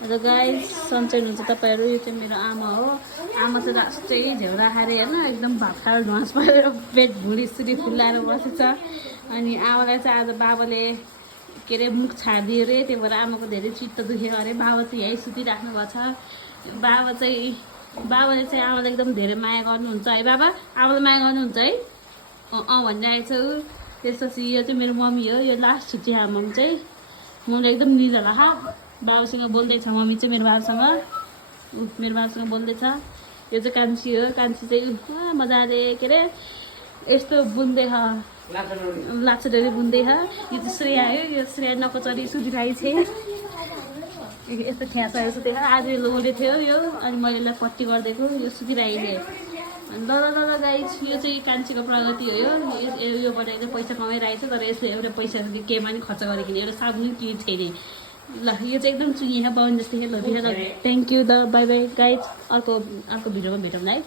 र गाइस सन्चै हुनुहुन्छ तपाईँहरू। यो चाहिँ मेरो आमा हो। आमा चाहिँ लास्टै झेउरा खाएर होइन एकदम भात खाएर ढुवास पारेर पेट भुँडी सुरी फुल्लाएर बसेछ। अनि आमालाई चाहिँ आज बाबाले के अरे मुख छाडिदियो अरे, त्यही भएर आमाको धेरै चित्त दुख्यो अरे। बाबा चाहिँ यहीँ सुतिराख्नु भएको छ। बाबाले चाहिँ आमालाई एकदम धेरै माया गर्नुहुन्छ है। बाबा आमालाई माया गर्नुहुन्छ है? भनिरहेको छु। त्यसपछि यो चाहिँ मेरो मम्मी हो। यो लास्ट छिटी हाम्रो मम्मी चाहिँ मम्मीलाई एकदम निजा राख। बाबासँग बोल्दैछ मम्मी चाहिँ मेरो बाबासँग बोल्दैछ। यो चाहिँ कान्छी हो। कान्छी चाहिँ मजाले के अरे यस्तो बुन्दैछ, लाछा डोरी बुन्दैछ। यो चाहिँ श्रेया हो। यो श्रेया नकोचरी सुतिरहेको छ। यस्तो ठ्यासहरू सुतेर आज लोले थियो यो। अनि मैले यसलाई पट्टी गरिदिएको। यो सुतिरहेको थियो। ल गाइस, यो चाहिँ कान्छीको प्रगति हो। योबाट चाहिँ पैसा कमाइरहेको छ। तर यसले एउटा पैसा केमा पनि खर्च गरेको एउटा साबुन के छैन। ल यो चाहिँ एकदम चुनिए बाहुन जस्तै ल। Thank you the by by guys. अर्को भिडियोमा भेटौँ है।